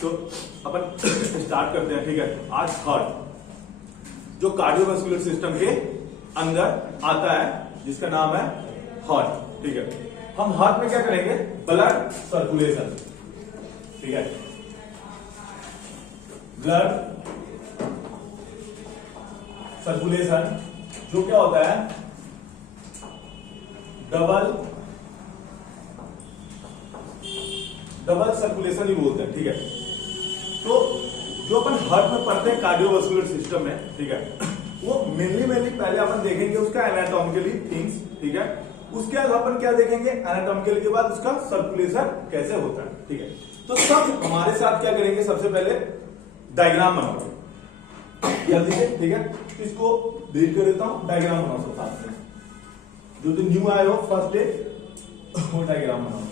तो अपन स्टार्ट करते हैं, ठीक है। आज हार्ट जो कार्डियोवास्कुलर सिस्टम के अंदर आता है जिसका नाम है हार्ट, ठीक है। हम हार्ट में क्या करेंगे, ब्लड सर्कुलेशन, ठीक है। ब्लड सर्कुलेशन जो क्या होता है, डबल सर्कुलेशन ही बोलते हैं, ठीक है। तो जो अपन हार्ट में पढ़ते हैं कार्डियोवास्कुलर सिस्टम में, ठीक है, वो मेनली पहले अपन देखेंगे उसका एनाटॉमिकली थिंग्स, ठीक है। उसके बाद अपन क्या देखेंगे, एनाटॉमिकली के बाद उसका सर्कुलेशन कैसे होता है, ठीक है। तो सब हमारे साथ क्या करेंगे, सबसे पहले डायग्राम बनाओगे जल्दी से, ठीक है। तो इसको देख कर देता हूं, डायग्राम बनाओ सब साथ में। जो न्यू आए हो फर्स्ट डे वो डायग्राम बनाओ।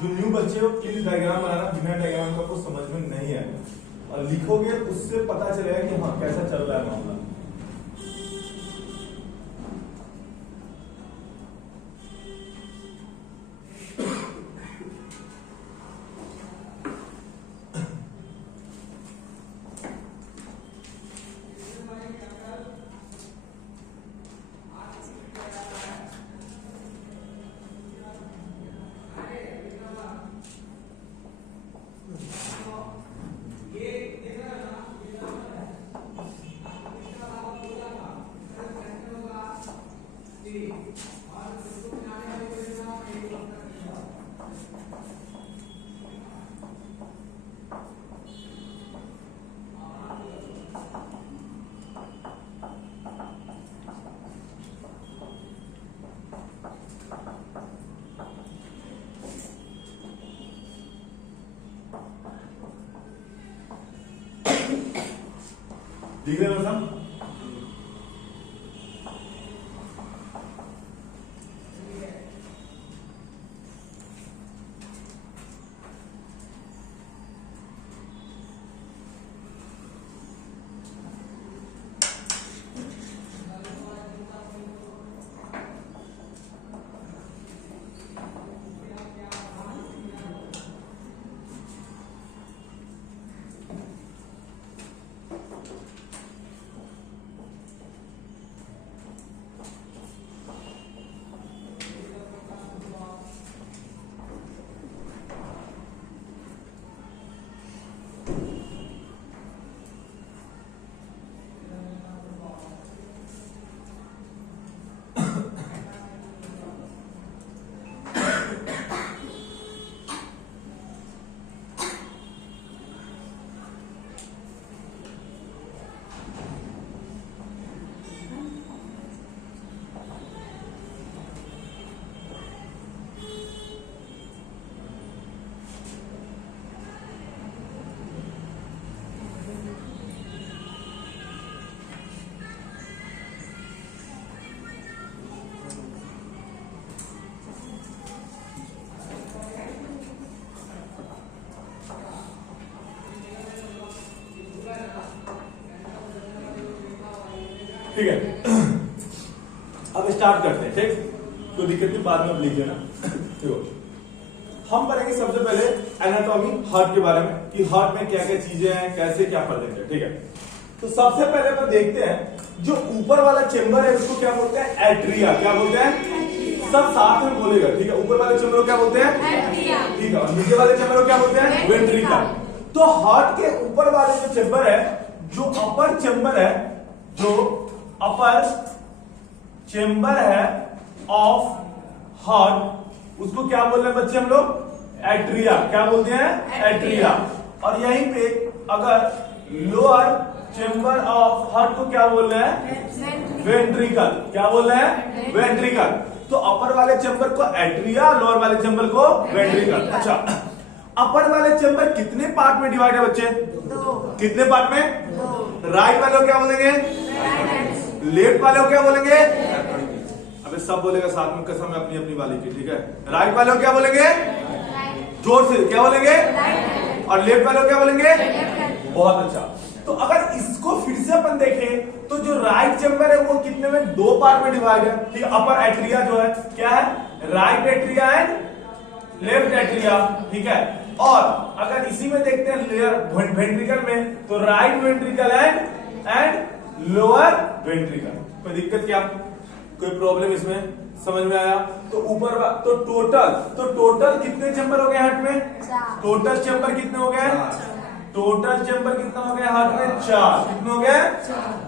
जो न्यू बच्चे हो प्लीज डायग्राम बनाना, बिना डायग्राम का कुछ समझ में नहीं आएगा, और लिखोगे उससे पता चलेगा कि हाँ कैसा चल रहा है मामला। दिख रहे हो सब? ठीक है, अब स्टार्ट करते हैं, ठीक। तो दिक्कत नहीं, बाद में अब लिख लेना। देखो हम पढ़ेंगे सबसे पहले एनाटॉमी हार्ट के बारे में, कि हार्ट में क्या क्या चीजें हैं, कैसे क्या पढ़ते हैं, ठीक है। तो सबसे पहले अपन देखते हैं जो ऊपर वाला चेंबर है उसको क्या बोलते हैं, एट्रिया। क्या बोलते हैं, सब साथ में बोलेगा, ठीक है। ऊपर वाले चेंबर को क्या बोलते हैं, एट्रिया, ठीक है। और नीचे वाले चेंबर को क्या बोलते हैं, वेंट्रिकल। तो हार्ट के ऊपर वाले जो चेंबर है, जो अपर चेंबर है, जो अपर चेंबर है ऑफ हार्ट, उसको क्या बोल रहे हैं बच्चे हम लोग, एट्रिया। क्या बोलते हैं, एट्रिया। और यहीं पे अगर लोअर चेंबर ऑफ हार्ट को क्या बोल रहे हैं, वेंट्रिकल। क्या बोल रहे हैं, वेंट्रिकल। तो अपर वाले चेंबर को एट्रिया, लोअर वाले चेंबर को वेंट्रिकल। अच्छा, अपर वाले चेंबर कितने पार्ट में डिवाइड है बच्चे, दो। कितने पार्ट में, दो। राइट वाले को क्या बोलेंगे, लेफ्ट वाले को क्या बोलेंगे। अबे सब बोलेगा साथ में, कसम है अपनी अपनी वाली की, ठीक है। राइट वाले क्या बोलेंगे? जोर से क्या बोलेंगे? और लेफ्ट वाले क्या बोलेंगे? बहुत अच्छा। तो अगर इसको फिर से अपन देखें तो जो राइट चेम्बर है वो कितने में, दो पार्ट में डिवाइड है, ठीक है। अपर एट्रिया जो है क्या है, right atria and left atria, ठीक है। और अगर इसी में देखते हैं लेयर वेंट्रिकल में, तो right ventricle and lower ventricle. कोई दिक्कत क्या, कोई प्रॉब्लम इसमें समझ में आया? तो ऊपर तो टोटल कितने चैम्बर हो गए हार्ट में? टोटल चैम्बर कितने हो गए? टोटल चैम्बर कितना हो गया हार्ट में? 4। कितने हो गए?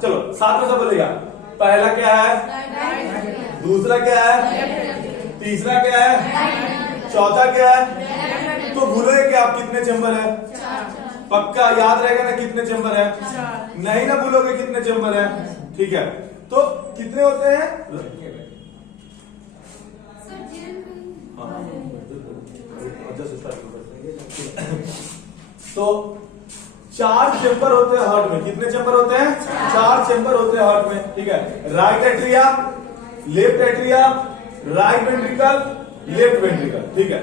चलो साथ में सब बोलेगा। पहला क्या है, दूसरा क्या है, तीसरा क्या है, चौथा क्या है? तो भूलोगे कि आप कितने चैम्बर है? पक्का याद रहेगा ना कितने चैम्बर है? नहीं ना भूलोगे कितने चैम्बर है, ठीक है। तो कितने होते हैं? तो 4 चैम्बर होते हैं हार्ट में। कितने चैम्बर होते हैं? 4 चैम्बर होते हैं हार्ट में, ठीक है। Right atria, left atria, right ventricle, left ventricle, ठीक है।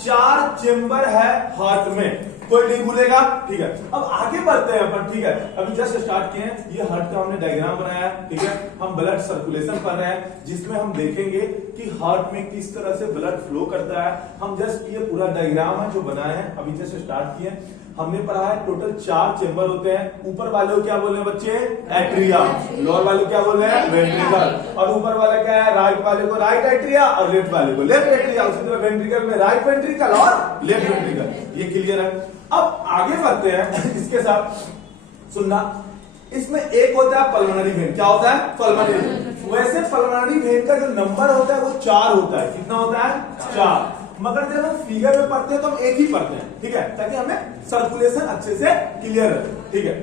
4 चैम्बर है हार्ट में, कोई नहीं भूलेगा, ठीक है। अब आगे बढ़ते हैं अपन, ठीक है। अभी जस्ट स्टार्ट किए हैं, ये हार्ट का हमने डायग्राम बनाया है, ठीक है। हम ब्लड सर्कुलेशन कर रहे हैं, जिसमें हम देखेंगे कि हार्ट में किस तरह से ब्लड फ्लो करता है। हम जस्ट ये पूरा डायग्राम है जो बनाए हैं, अभी जस्ट स्टार्ट किए। हमने पढ़ा है टोटल 4 चैम्बर होते हैं। ऊपर वाले को क्या बोल रहे हैं बच्चे? एट्रिया। लोअर वाले को क्या बोल रहे हैं? वेंट्रिकल। और ऊपर वाला क्या है? राइट वाले को राइट एट्रिया और लेफ्ट वाले को लेफ्ट एट्रिया। उसी तरह वेंट्रिकल में राइट वेंट्रिकल और लेफ्ट वेंट्रिकल। ये क्लियर है? अब आगे बढ़ते हैं इसके साथ, सुनना। इसमें एक होता है पल्मोनरी वेन। क्या होता है? Pulmonary vein. वैसे पल्मोनरी वेन का जो नंबर होता है वो 4 होता है। कितना होता है? 4। मगर जब हम फिगर में पढ़ते हैं तो हम एक ही पढ़ते हैं, ठीक है, ताकि हमें सर्कुलेशन अच्छे से क्लियर है, ठीक है।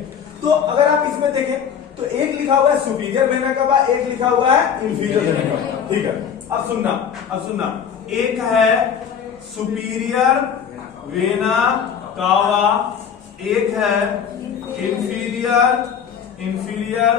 तो अगर आप इसमें देखें तो एक लिखा हुआ है सुपीरियर वेना कवा, एक लिखा हुआ है इंफीरियर वेना कवा, ठीक है। अब सुनना, एक है सुपीरियर वेना कावा, एक है इंफीरियर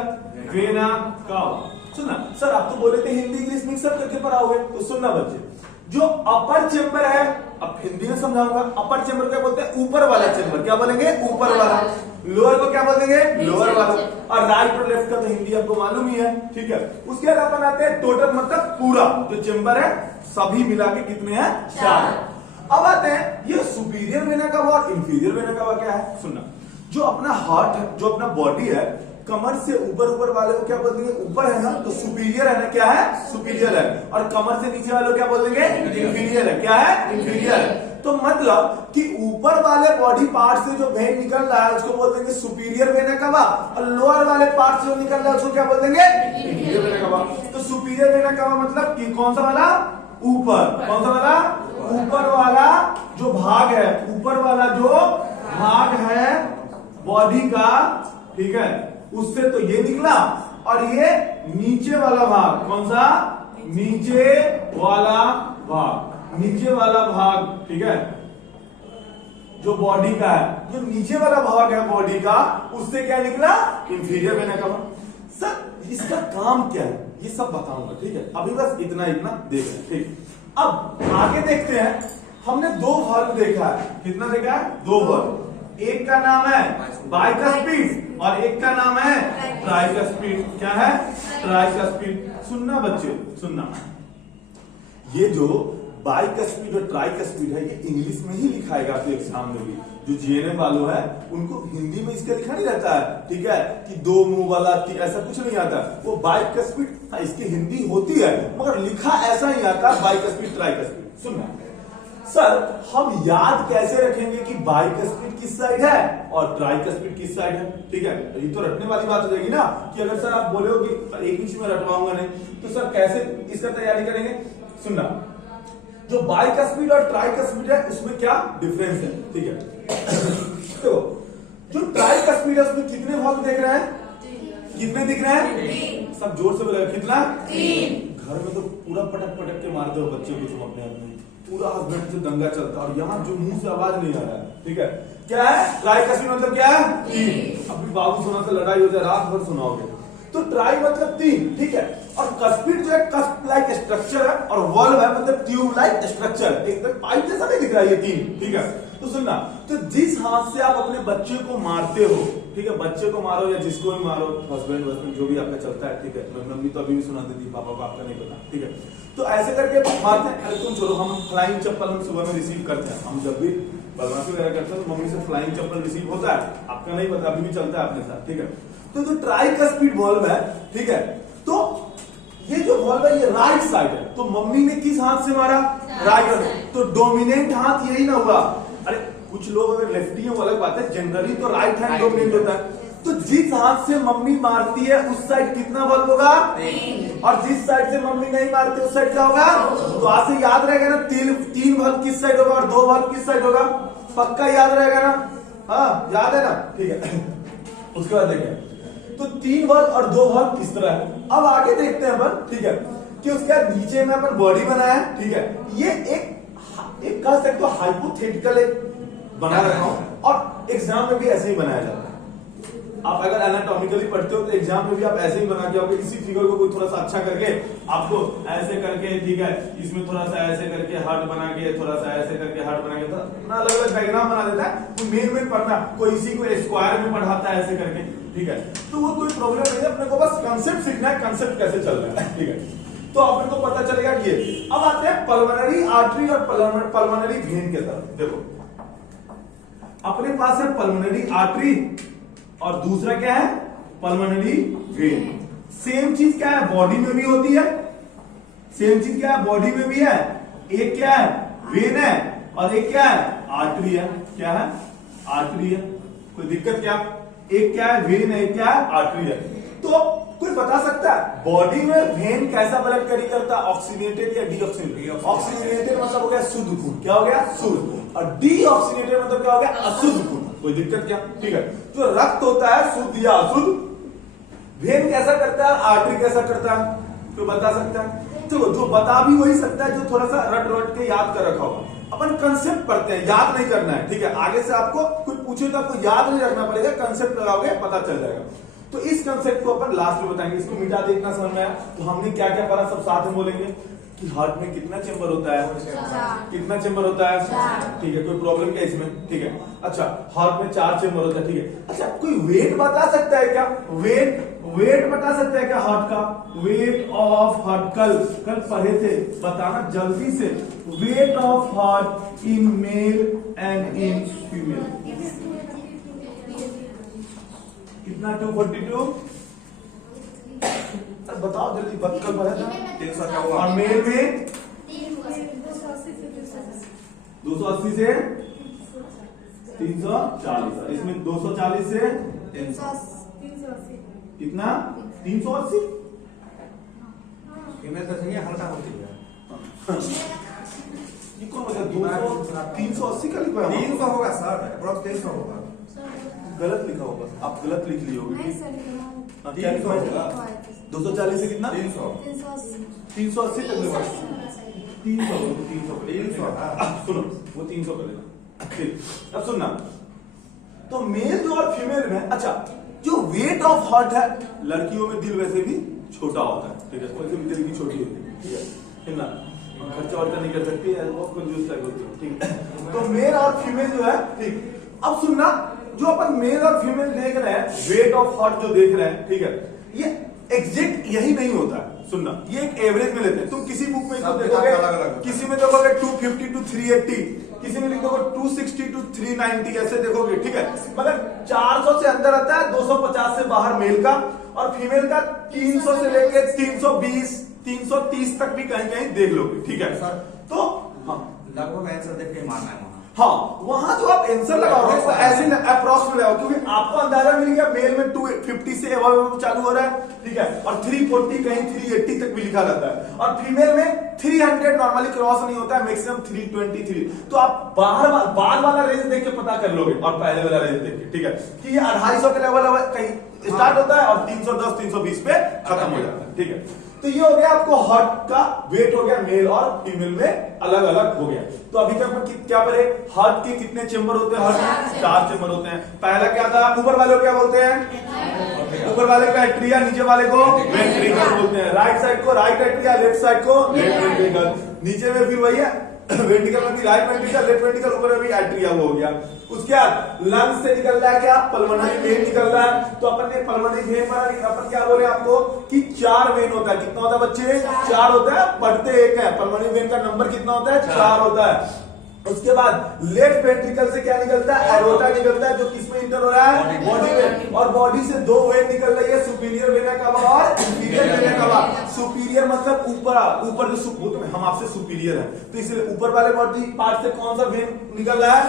वेना कावा। सुनना सर, आप तो बोले थे हिंदी इंग्लिश मिक्स अप करके पढ़ाओगे, तो सुनना बच्चे, जो अपर चेम्बर है, अब हिंदी में समझाऊंगा। अपर चेम्बर क्या बोलते हैं? ऊपर वाला चेम्बर। क्या बोलेंगे? ऊपर वाला। लोअर को क्या बोलेंगे? लोअर वाला। और राइट और लेफ्ट का तो हिंदी आपको मालूम ही है, ठीक है। उसके बाद अपन आते हैं टोटल, मतलब पूरा जो चेम्बर है सभी मिला के कितने हैं? 4। अब आते हैं ये सुपीरियर वेना कवा और इंफीरियर वेना कवा क्या है? सुनना, जो अपना हार्ट है, जो अपना बॉडी है, कमर से ऊपर वाले को क्या बोल देंगे? ऊपर है ना, तो सुपीरियर है ना, क्या है? सुपीरियर है। और कमर से नीचे वाले को क्या बोल देंगे? इंफीरियर है। क्या है? इंफीरियर है। तो मतलब कि ऊपर वाले बॉडी पार्ट से जो वेन निकल रहा है उसको बोल देंगे सुपीरियर वेना कवा, और लोअर वाले पार्ट से जो निकल रहा है उसको क्या बोल देंगे? इंफीरियर वेना कवा। तो सुपीरियर वेना कवा मतलब कि कौन सा वाला? ऊपर। कौन सा वाला? ऊपर वाला जो भाग है, ऊपर वाला जो भाग है बॉडी का, ठीक है, उससे तो ये निकला। और ये नीचे वाला भाग, कौन सा? नीचे वाला भाग, नीचे वाला भाग, ठीक है, जो बॉडी का है, जो नीचे वाला भाग है बॉडी का, उससे क्या निकला? इंफीरियर वेना कवा। सर इसका काम क्या है ये सब बताऊंगा, ठीक है। अभी बस इतना देख रहे हैं, ठीक। अब आगे देखते हैं। हमने 2 वर्ब देखा है। कितना देखा है? 2 वर्ब। एक का नाम है बाइकस्पीड और एक का नाम है ट्राइकस्पीड। क्या है? ट्राइकस्पीड। सुनना बच्चे, सुनना, ये जो बाइकस्पीड और ट्राइकस्पीड है ये इंग्लिश में ही लिखाएगा आपके एग्जाम में भी। जो जीएनएम वालों है उनको हिंदी में इसका लिखा नहीं रहता है, ठीक है, कि 2 मुंह वाला, ऐसा कुछ नहीं आता। वो बाइकस्पीड इसकी हिंदी होती है मगर लिखा ऐसा ही आता है, बाइकस्पीड ट्राइकस्पीड। सुनना सर, हम याद कैसे रखेंगे कि बाइकस्पीड किस साइड है और ट्राइकस्पीड किस साइड है, ठीक है। ये तो रटने वाली बात हो जाएगी ना, कि अगर सर आप बोले हो कि एक बीच में रटवाऊंगा नहीं, तो सर कैसे इसका तैयारी करेंगे? सुनना, जो बाइकस्पीड और ट्राइकस्पीड है उसमें क्या डिफरेंस है, ठीक है। तो जो ट्राइकस्पीड है उसमें कितने भाग देख रहे हैं? कितने दिख रहे हैं? सब जोर से बोलेगा। कितना? 3। घर में तो पूरा पटक पटक के मारते हो बच्चे को तुम अपने आप में, पूरा हस्बैंड से दंगा चलता है, और यहाँ जो मुंह से आवाज नहीं आ रहा है, ठीक है। क्या है ट्राइकस्पीड? मतलब क्या है? 3। अभी बाबू सोना से लड़ाई हो जाए, रात भर सुनाओगे। तो ट्राई मतलब 3, ठीक है। और कस्पिड जो है कस्प लाइक स्ट्रक्चर है, और वॉल्व है मतलब ट्यूब लाइक स्ट्रक्चर, एकदम पाइप जैसा नहीं दिख रहा है ये 3, ठीक है। तो सुनना, तो जिस हाथ से आप अपने बच्चे को मारते हो, ठीक है, बच्चे को मारो या जिसको भी मारो, हस्बैंड जो भी आपका चलता है, ठीक है, मम्मी तो अभी भी सुना देती, पापा को आपका नहीं पता, ठीक है। तो ऐसे करके मारते हैं। अरे तुम छोड़ो, हम फ्लाइंग चप्पल हम सुबह में रिसीव करते हैं, हम जब भी बदमाशी वगैरह करते हैं तो मम्मी से फ्लाइंग चप्पल रिसीव होता है, आपका नहीं पता, अभी भी चलता है अपने साथ, ठीक है। तो जो ट्राइकस्पिड वॉल्व है, ठीक है, तो ये जो वॉल्व है ये राइट साइड है, तो मम्मी ने किस हाथ से मारा? राइट। तो डोमिनेंट हाथ यही ना हुआ। अरे कुछ लोग अगर लेफ्टी है वो अलग बात है, जनरली तो राइट हैंड डोमिनेंट होता है। तो जिस हाथ से मम्मी मारती है उस साइड कितना वॉल्व होगा? और जिस साइड से मम्मी नहीं मारती उस साइड क्या होगा? तो आज से याद रहेगा ना, तीन वॉल्व किस साइड होगा और 2 वॉल्व किस साइड होगा? पक्का याद रहेगा ना? हाँ याद है ना, ठीक है। उसके बाद देखें, तो 3 वॉल्व और 2 वॉल्व इस तरह है। अब आगे देखते हैं अपन, ठीक है, कि उसके बाद नीचे में अपन बॉडी बनाया है, ठीक है। ये एक कह सकते हो हाइपोथेटिकल एक बना रखा हूं, और एग्जाम में भी ऐसे ही बनाया जाता है। आप अगर एनाटॉमिकली पढ़ते हो तो एग्जाम में भी आप ऐसे ही बना के आओगे, इसी फिगर को कोई थोड़ा सा अच्छा करके आपको ऐसे करके, ठीक है, इसमें थोड़ा सा ऐसे करके हार्ट बना के, थोड़ा सा ऐसे करके हार्ट बना के, तो अलग अलग डायग्राम बना देता है। तो मेन पढ़ना, कोई इसी को स्क्वायर में पढ़ाता है ऐसे करके, ठीक है। तो वो कोई प्रॉब्लम नहीं है, अपने को बस कंसेप्ट सीखना है, कंसेप्ट कैसे चल रहा है, ठीक है। तो अपने को पता चलेगा कि अब आते हैं पल्मोनरी आर्टरी और पल्मोनरी वेन के तरफ। देखो अपने पास है पल्मोनरी आर्टरी और दूसरा क्या है? Pulmonary vein. सेम चीज क्या है? बॉडी में भी होती है, सेम चीज क्या है? बॉडी में भी है। एक क्या है? वेन है, और एक क्या है? आर्टरी है। क्या है? आर्टरी है। कोई दिक्कत क्या? एक क्या है? वेन है, एक क्या है? आर्टरी है। तो कोई बता सकता है बॉडी में वेन कैसा ब्लड कैरी करता है? ऑक्सीनेटेड या डीऑक्सीनेटेड? ऑक्सीनेटेड मतलब हो गया शुद्ध खून, क्या हो गया? शुद्ध। और डीऑक्सीनेटेड मतलब क्या हो गया? अशुद्ध खून। कोई दिक्कत क्या? ठीक है। जो रक्त होता है शुद्ध या अशुद्ध, वेन कैसा करता है, आर्टरी कैसा करता है? तो बता सकता है? तो जो बता भी वही सकता है जो थोड़ा सा रट के याद कर रखा होगा। अपन कंसेप्ट पढ़ते हैं, याद नहीं करना है, ठीक है। आगे से आपको कोई पूछे तो आपको याद नहीं रखना पड़ेगा, कंसेप्ट लगाओगे पता चल जाएगा। तो इस कंसेप्ट को अपन लास्ट में बताएंगे। इसको मिटा दे, इतना समझ में आया? तो हमने क्या क्या पढ़ा सब साथ में बोलेंगे कि हार्ट में कितना चेंबर होता है? कितना चेंबर होता है? ठीक है। कोई प्रॉब्लम क्या इसमें? ठीक है। अच्छा, हार्ट में 4 चेंबर होता है, ठीक है। अच्छा, कोई वेट बता सकता है क्या? वेट बता सकता है क्या हार्ट का? वेट ऑफ हार्ट कल पढ़े थे, बताना जल्दी से। Weight of heart in male and in female कितना? 242। बताओ जल्दी, कल पढ़ा था 300। और मेल में 280 से 340, इसमें 240 से 380। कितना? 380। हल्का होती है। ये कौन मतलब 380 का लिखा है? 300 होगा सर, अप्रोक्स 300 होगा। गलत लिखा होगा, आप गलत लिख ली होगी। 300 होगा। 240 से कितना? 300। 380 तक लेगा। 300 सुनो, वो 300 कर देना। ठीक, अब सुनना, तो मेल जो और फीमेल में, अच्छा जो वेट ऑफ हार्ट है, लड़कियों में दिल वैसे भी छोटा होता है, ठीक है। कोई भी दिल की छोटी होती है, ठीक है ना, खर्चा वर्चा नहीं कर सकती है, वो कंजूस टाइप होती है, ठीक है। तो मेल और फीमेल जो है, ठीक। अब सुनना, जो अपन मेल और फीमेल देख रहे हैं, वेट ऑफ हार्ट जो देख रहे हैं, ठीक है, ये एग्जैक्ट यही नहीं होता है। सुनना, ये एक एवरेज में लेते हैं। तुम किसी बुक में देखोगे, किसी में देखोगे 250 to 380, किसी में लिखोगे 260 to 390, ऐसे देखोगे, ठीक है। मगर 400 से अंदर आता है, 250 से बाहर मेल का, और फीमेल का 300 से लेके 320, 330 तक भी कहीं कहीं देख लोगे, ठीक है सर। तो हाँ, लगभग आंसर देख के मानना है। हाँ, वहां जो आप आंसर लगाओगे वो ऐसे अप्रोक्स में लगाओ, क्योंकि आपको अंदाजा मिल गया मेल में 250 से एबव चालू हो रहा है, ठीक है, और 340 कहीं 380 तक भी लिखा रहता है, और फीमेल में 300 नॉर्मली क्रॉस नहीं होता है, मैक्सिमम 323। तो आप बाद वाला रेंज देख के पता कर लोगे, और पहले वाला रेंज देख के, ठीक है, कि ये 250 के लेवल कहीं स्टार्ट होता है और 310 320 पे खत्म हो जाता है, ठीक है। तो ये हो गया आपको हार्ट का वेट हो गया, मेल और फीमेल में अलग अलग हो गया। तो अभी तक क्या पढ़े, हार्ट के कितने चेंबर होते हैं, हार्ट में 4 चेंबर होते हैं। पहला क्या था, ऊपर वाले को क्या बोलते हैं, ऊपर वाले को एट्रिया, नीचे वाले को वेंट्रिकल बोलते हैं। राइट साइड को राइट एट्रिया, लेफ्ट साइड को लेफ्ट वेंट्रिकल। नीचे में फिर वही है, वेंट्रिकल में भी राइट वेंट्रिकल, लेफ्ट वेंट्रिकल, ऊपर में भी एट्रिया हो गया। उसके बाद लंग्स से निकल रहा है क्या, पल्मोनरी वेन निकल रहा है। तो अपन ने पल्मोनरी वेन पर अपन क्या बोले आपको कि 4 वेन होता है। कितना होता है बच्चे, 4 होता है, पढ़ते एक है। पल्मोनरी वेन का नंबर कितना होता है, 4 होता है। उसके बाद लेफ्ट वेंट्रिकल से क्या निकलता है, एरोटा निकलता है, जो किसमें इंटर हो रहा है, बॉडी में। और बॉडी से 2 वेन निकल रही है, सुपीरियर वेना कवा और इंफीरियर वेना कवा। सुपीरियर मतलब ऊपर जो हम आपसे सुपीरियर है, तो इसलिए ऊपर वाले बॉडी पार्ट से कौन सा वेन निकल रहा है,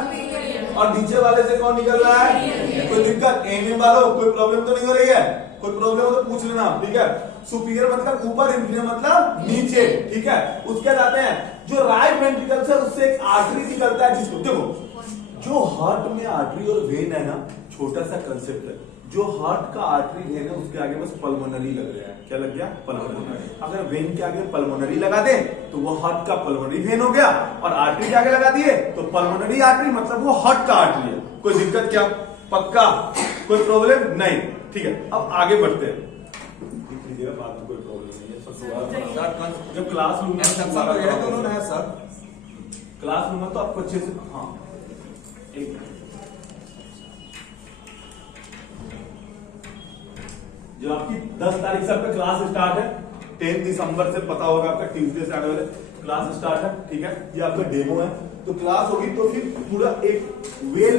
और नीचे वाले से कौन निकल रहा है। कोई दिक्कत, एमएम वालों कोई प्रॉब्लम तो नहीं हो रही है, कोई प्रॉब्लम हो तो पूछ लेना, ठीक है। सुपीरियर मतलब ऊपर, इंफीरियर मतलब नीचे, ठीक है। उसके बाद आते हैं जो राइट वेंट्रिकल से, उससे एक आर्टरी निकलता है, जिसको देखो, जो हार्ट में आर्टरी और वेन है ना, छोटा सा कंसेप्ट है। जो हार्ट का आर्टरी वेन है, उसके आगे बस पल्मोनरी लग रहा है। क्या लग गया, पल्मोनरी। अगर वेन के आगे पल्मोनरी लगा दे तो वो हार्ट का पल्मोनरी वेन हो गया, और आर्टरी के आगे लगा दिए तो पल्मोनरी आर्टरी, मतलब वो हार्ट का आर्टरी है। कोई दिक्कत क्या, पक्का कोई प्रॉब्लम नहीं, ठीक है। अब आगे बढ़ते हैं, बाद में कोई प्रॉब्लम नहीं है। सर जब क्लास रूम में दोनों है सर, क्लास रूम में तो आपको अच्छे से, हाँ एक जो आपकी 10 तारीख से आपका क्लास स्टार्ट है, 10 दिसंबर से पता होगा आपका, ट्यूसडे से आने वाले क्लास स्टार्ट है, ठीक है। ये आपका डेमो है, तो क्लास होगी तो फिर पूरा एक वेल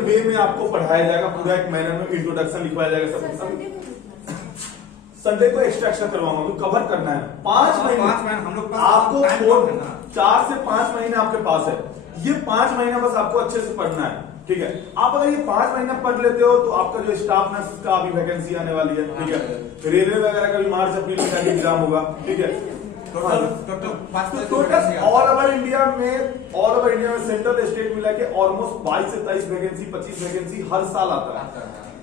वे में आपको पढ़ाया जाएगा, पूरा एक मैनर में इंट्रोडक्शन लिखवाया जाएगा सब। संडे को एक्स्ट्रा करवाऊंगा, कवर करना है 5 महीने हम लोग आपको, 4 से 5 महीने आपके पास है। ये 5 महीना बस आपको अच्छे से पढ़ना है, ठीक है। आप अगर ये 5 महीना पढ़ लेते हो तो आपका जो स्टाफ नर्स का अभी वैकेंसी आने वाली है, ठीक है। रेलवे वगैरह का भी मार्च अप्रैल में एग्जाम होगा, ठीक है। टोटल ऑल ओवर इंडिया में सेंट्रल स्टेट मिला के ऑलमोस्ट 22 से 23 वैकेंसी, 25 वैकेंसी हर साल आता है।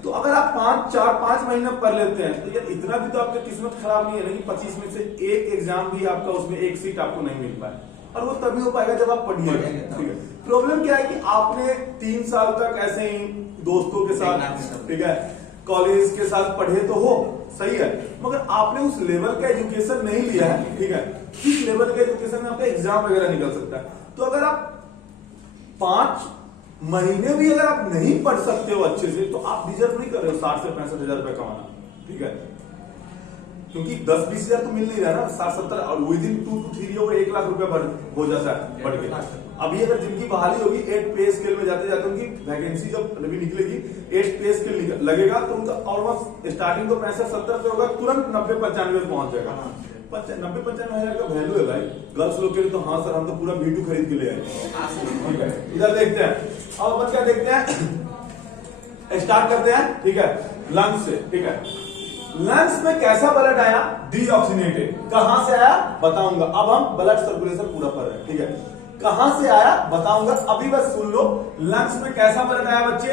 तो अगर आप 5 महीने पढ़ लेते हैं तो यार इतना भी तो आपकी किस्मत खराब नहीं है, लेकिन 25 में से एक एग्जाम भी आपका, उसमें एक सीट आपको नहीं मिल पाए, और वो तभी हो पाएगा जब आप पढ़िएगा, ठीक है। प्रॉब्लम क्या है कि आपने 3 साल तक ऐसे ही दोस्तों के साथ, ठीक है, कॉलेज के साथ पढ़े तो हो, सही है, मगर आपने उस लेवल का एजुकेशन नहीं लिया है, ठीक है। किस लेवल का एजुकेशन में आपका एग्जाम वगैरह निकल सकता है। तो अगर आप 5 महीने भी अगर आप नहीं पढ़ सकते हो अच्छे से, तो आप डिजर्व नहीं कर रहे हो 60 से 65 हजार रुपए कमाना, ठीक है। क्योंकि 10-20 हजार तो मिल नहीं रहा ना, 60-70, और with in 2 to 3 year 1 lakh रुपए हो जाता है बढ़ के। अभी अगर जिनकी बहाली होगी 8 पे स्केल में जाते जाते उनकी वैकेंसी जब अभी निकलेगी 8 पे स्केल लगेगा, तो उनका ऑलमोस्ट स्टार्टिंग तो 65-70 से होगा, तुरंत 90-95 पहुंच जाएगा। 90-95 हजार का वैल्यू है भाई गर्ल्स लोग के लिए। तो हाँ सर, हम तो पूरा वीडियो खरीद के ले आए, ठीक है। इधर देखते हैं, अब अपन क्या देखते हैं, स्टार्ट करते हैं, ठीक है, लंग्स से, ठीक है। लंग्स में कैसा ब्लड आया, डीऑक्सीनेटेड। कहां से आया बताऊंगा, अब हम ब्लड सर्कुलेशन पूरा कर रहे हैं, ठीक है। कहां से आया बताऊंगा, अभी बस सुन लो। लंग्स में कैसा ब्लड आया बच्चे,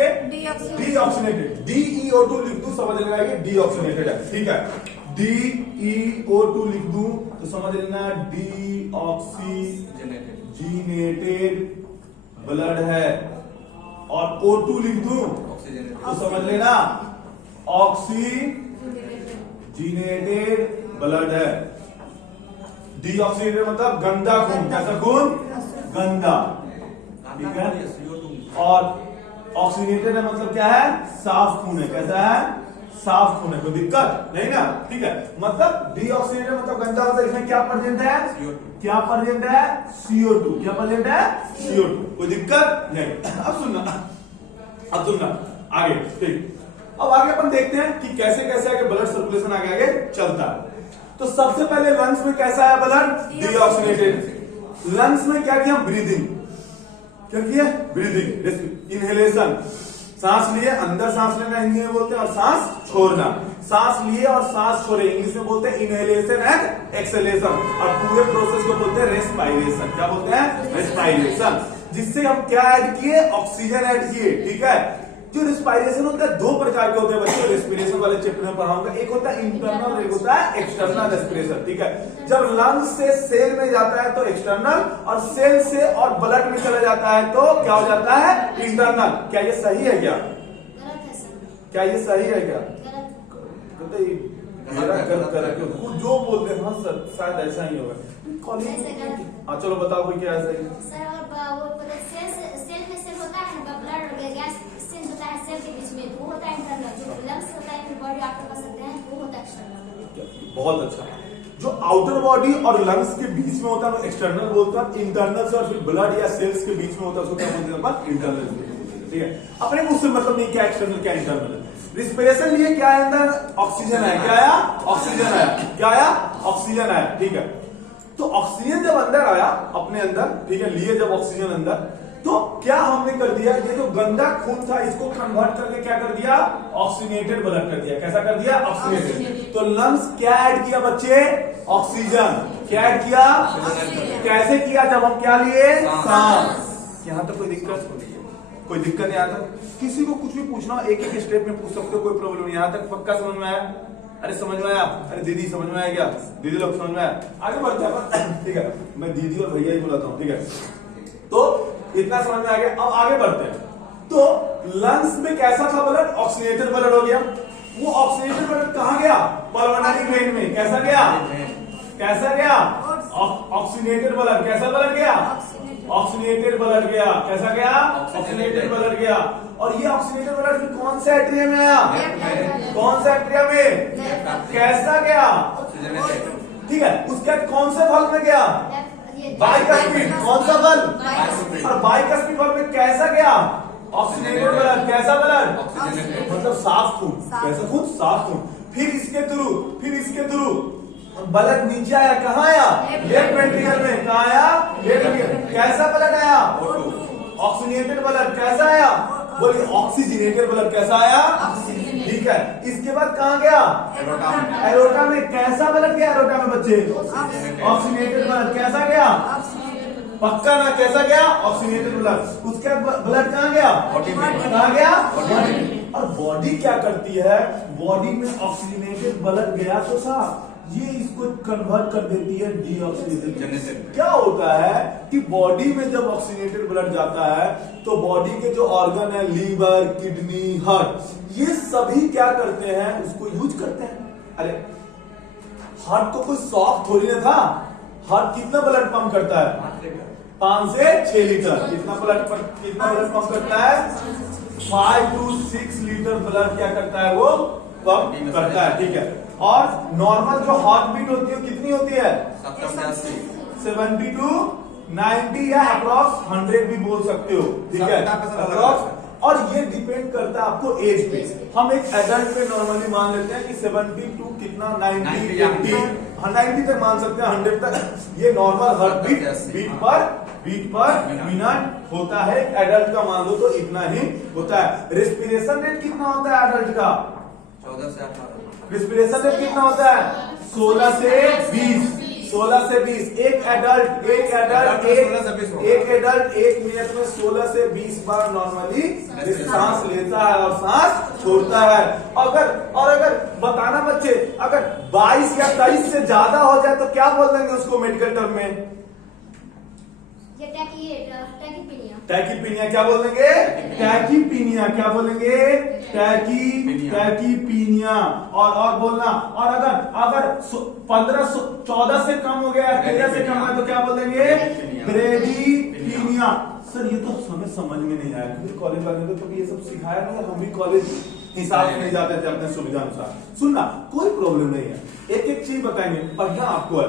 डीऑक्सीनेटेड। DeO2 लिख दू, समझ लेना ये डीऑक्सीनेटेड है, ठीक है। DeO2 लिख दूं तो समझ लेना डीऑक्सीजनेटेड ब्लड है, और O2 लिख दूं तो समझ लेना ऑक्सीजनेटेड ब्लड है। डीऑक्सीजनेटेड मतलब गंदा खून, कैसा खून, गंदा, ठीक है। और ऑक्सीजनेटेड है मतलब क्या है, साफ खून है, कैसा है, साफ खून है, कोई दिक्कत नहीं ना, ठीक है। मतलब डीऑक्सीजनेटेड मतलब गंदा होता है। इसमें क्या प्रेजेंट है, क्या प्रेजेंट है, CO2। क्या प्रेजेंट है, CO2, कोई दिक्कत नहीं। अब सुनना आगे, ठीक। अब आगे अपन देखते हैं कि कैसे कैसे आगे ब्लड सर्कुलेशन आगे चलता है। तो सबसे पहले लंग्स में कैसा है ब्लड, डीऑक्सीनेटेड। लंग्स में क्या किया, ब्रीदिंग, क्या किया, ब्रीदिंग, इनहेलेशन, सांस लिए, अंदर सांस लेना हिंदी में बोलते हैं, और सांस छोड़ना। सांस लिए और सांस छोड़े इंग्लिश में बोलते हैं इनहेलेशन एंड एक्सहेलेशन, और पूरे प्रोसेस को बोलते हैं रेस्पायरेशन। क्या बोलते हैं, रेस्पायरेशन। जिससे हम क्या ऐड किए, ऑक्सीजन ऐड किए, ठीक है। जो रिस्पायरेशन होता है दो प्रकार के होते हैं बच्चों, रेस्पिरेशन वाले चैप्टर में पढ़ाऊंगा। एक होता है इंटरनल, एक होता है एक्सटर्नल रेस्पिरेशन, ठीक है। जब लंग्स से सेल में जाता है तो एक्सटर्नल, और सेल से और ब्लड में चला जाता है तो क्या हो जाता है, इंटरनल। क्या ये सही है क्या? गलत है सर, क्या ये सही है क्या? गलत। मेरा गलत कर रखे हो जो बोलते हैं। हाँ सर शायद ऐसा ही होगा कॉलेज। हाँ चलो बताओ कोई क्या ऐसा ही। सर और वो सेल में सेल होता है ना, ब्लड गैस एक्सचेंज होता है सेल के बीच में, वो होता है इंटरनल। जो लंग्स होता है फिर बॉडी आप कर सकते हैं, वो होता है एक्सटर्नल। बहुत अच्छा। जो आउटर बॉडी और लंग्स के बीच में होता है वो एक्सटर्नल बोलता है। इंटरनल से और फिर ब्लड या सेल्स के बीच में होता है उसको क्या बोलते हैं, इंटरनल, ठीक है। अपने को उससे मतलब नहीं क्या एक्सटर्नल क्या इंटरनल। रिस्पिरेशन लिए क्या है, अंदर ऑक्सीजन है, क्या आया, ऑक्सीजन आया, क्या आया, ऑक्सीजन आया, ठीक है। तो ऑक्सीजन जब अंदर आया अपने अंदर, ठीक है, लिए जब ऑक्सीजन अंदर, तो क्या हमने कर दिया, ये जो गंदा खून था इसको कन्वर्ट करके क्या कर दिया, ऑक्सीनेटेड ब्लड कर दिया। कैसा कर दिया, ऑक्सीनेटेड। तो लंग्स क्या ऐड किया बच्चे, ऑक्सीजन। क्या ऐड किया, कैसे किया, जब हम क्या लिए, सांस। यहां तक कोई दिक्कत, कोई दिक्कत नहीं आता। किसी को कुछ भी पूछना एक एक स्टेप में पूछ सकते हो, कोई प्रॉब्लम नहीं। यहां तक पक्का समझ में आया? अरे समझ में आया? अरे दीदी समझ में आया क्या? दीदी लोग समझ में आया? आगे बढ़ते हैं, ठीक है। मैं दीदी और भैया ही बुलाता हूँ, ठीक है। तो इतना समझ में आ गया। अब आगे बढ़ते हैं। तो लंग्स में कैसा था ब्लड, ऑक्सीनेटेड ब्लड हो गया। वो ऑक्सीनेटेड ब्लड कहां गया, पल्मोनरी वेन में। कैसा गया, कैसा गया, ऑक्सीनेटेड ब्लड। कैसा ब्लड गया, ऑक्सीनेटेड ब्लड गया। कैसा गया, ऑक्सीनेटेड ब्लड गया। और ये ऑक्सीनेटेड ब्लड फिर कौन सा एट्रिया में आया, कौन सा एट्रिया में, कैसा गया, ठीक है। उसके बाद कौन से फल में गया, बाइकस्पिड। कौन सा फल, और बाइकस्पिड फल में कैसा गया, ऑक्सीनेटेड ब्लड। कैसा ब्लड, मतलब साफ खून। कैसा खून, साफ खून। फिर इसके थ्रू ब्लड नीचे आया, कहाँ आया, लेफ्ट वेंट्रिकल में। कहाँ आया, लेफ्ट वेंट्रिकल। कैसा ब्लड आया, ऑक्सीनेटेड ब्लड। कैसा आया, बोलिए, ऑक्सीजनेटेड ब्लड। कैसा आया, ठीक है। इसके बाद कहाँ गया, एरोटा में। कैसा ब्लड गया एरोटा में बच्चे, ऑक्सीनेटेड ब्लड। कैसा गया, पक्का ना, कैसा गया, ऑक्सीनेटेड ब्लड। उसके बाद ब्लड कहाँ गया, कहाँ गया, और बॉडी क्या करती है, बॉडी में ऑक्सीजनेटेड ब्लड गया तो साहब ये इसको कन्वर्ट कर देती है डीऑक्सीनेटेड। क्या होता है कि बॉडी में जब ऑक्सीनेटेड ब्लड जाता है तो बॉडी के जो ऑर्गन है, लीवर, किडनी, हार्ट, ये सभी क्या करते हैं, उसको यूज करते हैं। अरे हार्ट को कोई सॉफ्ट थोड़ी ना था। हार्ट कितना ब्लड पंप करता है, 5 से 6 लीटर। कितना ब्लड पंप करता है, 5 to 6 लीटर ब्लड क्या करता है, वो पंप करता है, ठीक है। और नॉर्मल जो हार्ट बीट होती है कितनी होती है, 70 to 90 या अप्रॉक्स 100 भी बोल सकते हो, ठीक है, अप्रॉक्स। और ये डिपेंड करता है आपको एज पे। हम एक एडल्ट पे नॉर्मली मान लेते हैं कि 70 टू कितना 90 80 90 तक मान सकते हैं, 100 तक। ये normal heart beat per minute होता है। एडल्ट का मान लो तो इतना ही होता है। रेस्पिरेशन रेट कितना होता है एडल्ट का, 14 से 18। रेस्पिरेशन रेट कितना होता है, 16 से 20। 16 से 20। एक एडल्ट एक मिनट में 16 से 20 बार नॉर्मली सांस लेता है और सांस छोड़ता है। अगर बताना बच्चे, अगर 22 या 23 से ज्यादा हो जाए तो क्या बोल देंगे उसको मेडिकल टर्म में, टैकीपीनिया। क्या बोल देंगे, टैकीपीनिया। क्या बोलेंगे, टैकीपीनिया। और बोलना, और अगर 14 से कम हो गया, 13 से कम है तो क्या बोल देंगे, ब्रेडीपीनिया। सर ये तो हमें समझ में नहीं आया क्योंकि कॉलेज वाले तो ये सब सिखाया नहीं, हम भी कॉलेज हिसाब से नहीं जाते थे अपने सुविधा अनुसार। सुनना, कोई प्रॉब्लम नहीं है, एक एक चीज बताएंगे, पढ़ना आपको है।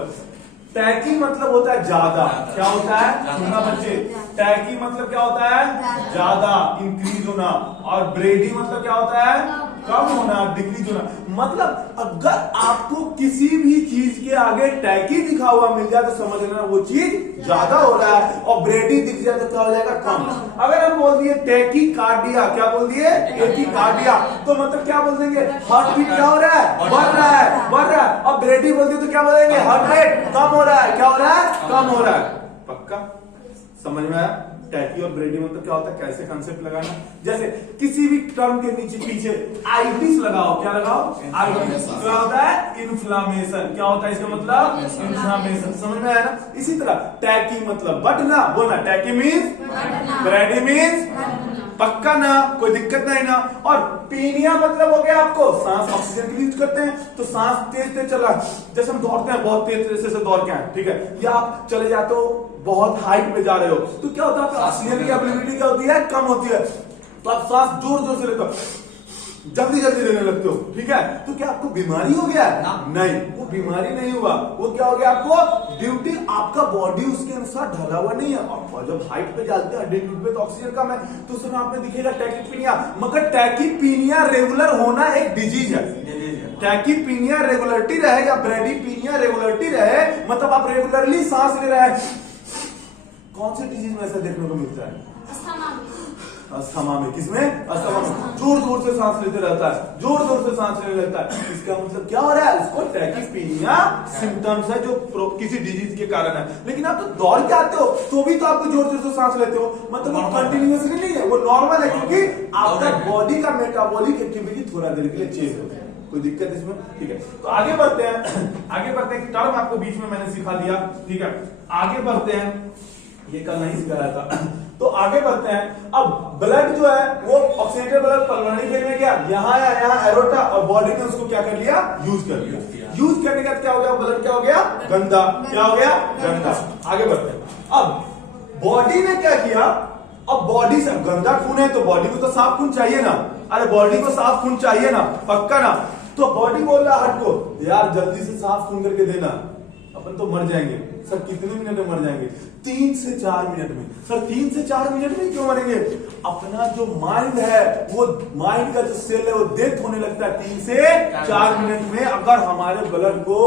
टैकी मतलब होता है ज्यादा। क्या होता है, सुनना बच्चे, टैकी मतलब क्या होता है, ज्यादा, इंक्रीज होना। और ब्रेडी मतलब क्या होता है, कम होना, डिक्रीज होना। मतलब अगर आपको किसी भी चीज के आगे टैकी दिखा हुआ मिल जाए तो समझ लेना वो चीज ज्यादा हो रहा है, और ब्रेडी दिख जाए तो क्या हो जाएगा, कम। अगर हम बोल दिए टैकी कार्डिया, क्या बोल दिए, टैकी कार्डिया, तो मतलब क्या बोल देंगे, हार्ट बीट क्या हो रहा है, बढ़ रहा है। और ब्रेडी बोल दिए तो क्या बोलेंगे, हार्ट रेट कम हो रहा है। क्या हो रहा है, कम हो रहा है। पक्का समझ में आया। टैकी और ब्रेडी मतलब क्या होता है, कैसे कंसेप्ट लगाना। जैसे किसी भी टर्म के नीचे पीछे आइटिस लगाओ, क्या लगाओ, आइटिस। क्या होता है, इन्फ्लामेशन। क्या होता है इसका मतलब, इन्फ्लामेशन। समझ में आया ना। इसी तरह टैकी मतलब बटना, बोलना टैकी मीन्स, ब्रेडी मीन्स पक्का ना, कोई दिक्कत नहीं ना। और पीनिया मतलब हो गया आपको सांस, ऑक्सीजन के लिए यूज करते हैं। तो सांस तेज तेज चला, जैसे हम दौड़ते हैं बहुत तेज तेज से दौड़ के आए, ठीक है, या आप चले जाते हो बहुत हाइट पे जा रहे हो, तो क्या होता है आपका ऑक्सीजन की एबिलिटी क्या होती है, कम होती है। तो आप सांस जोर जोर से लेते हो, जल्दी जल्दी लेने लगते हो, ठीक है। तो क्या आपको बीमारी हो गया है? नहीं, वो बीमारी नहीं हुआ। वो क्या हो गया, आपको ड्यूटी, आपका बॉडी उसके अनुसार ढला हुआ नहीं है। और जब हाइट पे जाते हैं ड्यूटी पे तो ऑक्सीजन कम है, तो उस समय आपने दिखेगा टैकीपीनिया। मगर टैकीपीनिया रेगुलर होना एक डिजीज है। टैकीपीनिया रेगुलरिटी रहे या ब्रेडीपीनिया रेगुलरिटी रहे, मतलब आप रेगुलरली सांस ले रहे हैं। कौन से डिजीज में ऐसा देखने को मिलता है? अस्थमा में। किसमें? अस्थमा में। जोर जोर से सांस लेते रहता है, जोर जोर से सांस लेने लगता है। इसका मतलब क्या हो रहा है, उसको टैकीपीनिया सिम्टम्स है जो किसी डिजीज के कारण है। लेकिन आप तो दौड़ के आते हो तो भी तो आपको जोर जोर से सांस लेते हो, मतलब वो कंटिन्यूअसली नहीं है, वो नॉर्मल है, क्योंकि आपका बॉडी का मेटाबॉलिक एक्टिविटी थोड़ा देर के लिए चेंज होता है। कोई दिक्कत इसमें? ठीक है, तो आगे बढ़ते हैं। आगे बढ़ते हैं, टर्म आपको बीच में मैंने सिखा दिया, ठीक है। आगे बढ़ते हैं, ये कल नहीं सिखाया था। तो आगे बढ़ते हैं। अब ब्लड जो है वो ऑक्सीडेटेड ब्लड पल्मोनरी वेन में गया, यहाँ आया, यहाँ एरोटा, और बॉडी ने उसको क्या कर लिया, यूज कर लिया। यूज करने के बाद क्या हो गया, ब्लड क्या हो गया, गंदा। क्या हो गया, गंदा। आगे बढ़ते हैं। अब बॉडी ने क्या किया, अब बॉडी से गंदा खून है तो बॉडी को तो साफ खून चाहिए ना। अरे बॉडी को साफ खून चाहिए ना, पक्का ना। तो बॉडी बोल रहा है हार्ट को, यार जल्दी से साफ खून करके देना, अपन तो मर जाएंगे। सर कितने मिनट में मर जाएंगे? 3 से 4 मिनट में। सर 3 से 4 मिनट में क्यों मरेंगे? अपना जो माइंड है, वो माइंड का जो सेल है वो डेथ होने लगता है 3 से 4 मिनट में। अगर हमारे ब्लड को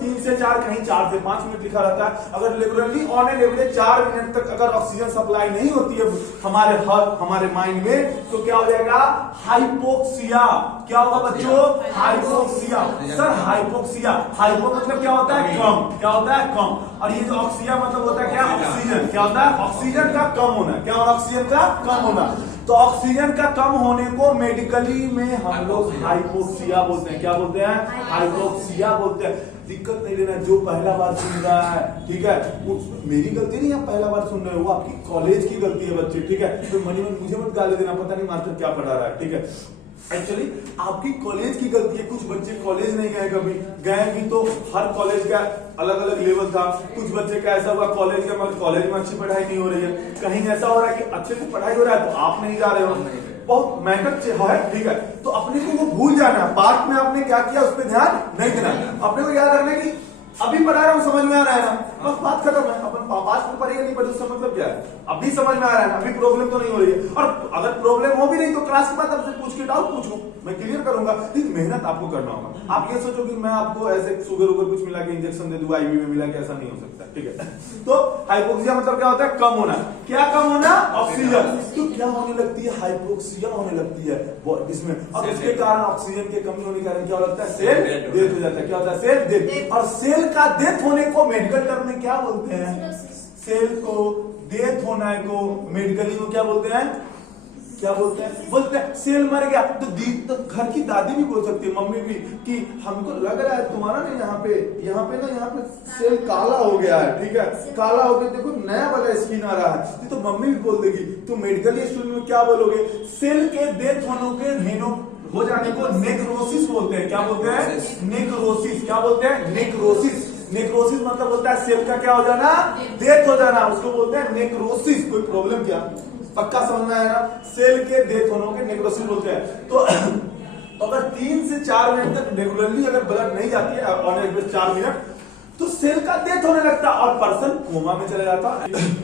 3 से 4, कहीं 4 से 5 मिनट लिखा रहता है, अगर regularly on an average 4 minute तक अगर ऑक्सीजन सप्लाई नहीं होती है हमारे हार्ट, हमारे माइंड में, तो क्या हो जाएगा, हाइपोक्सिया। क्या होगा बच्चों, हाइपोक्सिया। सर हाइपोक्सिया, हाइपो मतलब क्या होता है, कम। क्या होता है, कम। और ये जो ऑक्सिया मतलब होता है क्या, ऑक्सीजन। क्या होता है, ऑक्सीजन का कम होना। क्या होना, ऑक्सीजन का कम होना। तो ऑक्सीजन का कम होने को मेडिकली में हम लोग हाइपोक्सिया बोलते हैं। क्या बोलते हैं, हाइपोक्सिया बोलते हैं। दिक्कत नहीं लेना, जो पहला बार सुन रहा है, ठीक है, मेरी गलती नहीं, आप पहला बार सुन रहे हो, वो आपकी कॉलेज की गलती है बच्चे, ठीक है। तो मुझे मत गाली देना, पता नहीं मास्टर क्या पढ़ा रहा है, ठीक है। एक्चुअली आपकी कॉलेज की गलती है। कुछ बच्चे कॉलेज नहीं गए, कभी गए भी तो हर कॉलेज का अलग अलग लेवल था। कुछ बच्चे का ऐसा हुआ कॉलेज का, मगर कॉलेज में अच्छी पढ़ाई नहीं हो रही है। कहीं ऐसा हो रहा है कि अच्छे से पढ़ाई हो रहा है तो आप नहीं जा रहे हो, बहुत मेहनत है, ठीक है। तो अपने को वो भूल जाना, पार्ट में आपने क्या किया उस पर ध्यान नहीं देना। अपने को याद रखना कि अभी पढ़ा रहा हूँ, समझ में आ रहा है ना, बस बात खत्म है। अपन पास में पढ़ेगा नहीं पढ़े, उसका मतलब क्या है, अभी समझ में आ रहा है ना, अभी प्रॉब्लम तो नहीं हो रही है। और अगर प्रॉब्लम हो भी नहीं तो क्लास के बाद आपसे पूछ के डाउट पूछो, मैं क्लियर करूंगा। लेकिन मेहनत आपको करना होगा। आप ये सोचो कि मैं आपको ऐसे शुगर उगर कुछ मिला के इंजेक्शन दे दूंगा, आईवी में मिला के, ऐसा नहीं हो सकता, ठीक है। तो हाइपोक्सिया मतलब क्या होता है, कम होना। क्या कम होना, ऑक्सीजन। तो क्या होने लगती है, हाइपोक्सिया होने लगती है इसमें। और इसके कारण ऑक्सीजन की कमी होने के कारण क्या होता है, सेल डेथ हो जाता है। क्या होता है, सेल डेथ। और सेल का डेथ होने को मेडिकल टर्म में क्या बोलते हैं, सेल को डेथ होना को मेडिकली को क्या बोलते हैं, क्या बोलते हैं, बोलते हैं सेल मर गया। तो घर की दादी भी बोल सकती है, मम्मी भी, कि हमको लग रहा है तुम्हारा ना यहाँ पे ना यहाँ पे सेल काला हो गया है, ठीक है, काला हो गया, देखो नया वाला स्किन आ रहा है। तो मम्मी भी बोल देगी। तो मेडिकली स्टूडेंट में क्या बोलोगे, सेल के डेथ होने के हो जाने को नेक्रोसिस बोलते हैं। क्या बोलते हैं, नेक्रोसिस। क्या बोलते हैं, नेक्रोसिस। नेक्रोसिस मतलब होता है सेल का क्या हो जाना, डेथ हो जाना, उसको बोलते हैं नेक्रोसिस। कोई प्रॉब्लम क्या, पक्का समझ में आया ना, सेल के डेथ होने के नेक्रोसिस बोलते हैं। तो अगर 3 से 4 मिनट तक रेगुलरली अगर ब्लड नहीं जाती है, ऑन एवरेज 4 मिनट, तो सेल का डेथ होने लगता और पर्सन कोमा में चला जाता।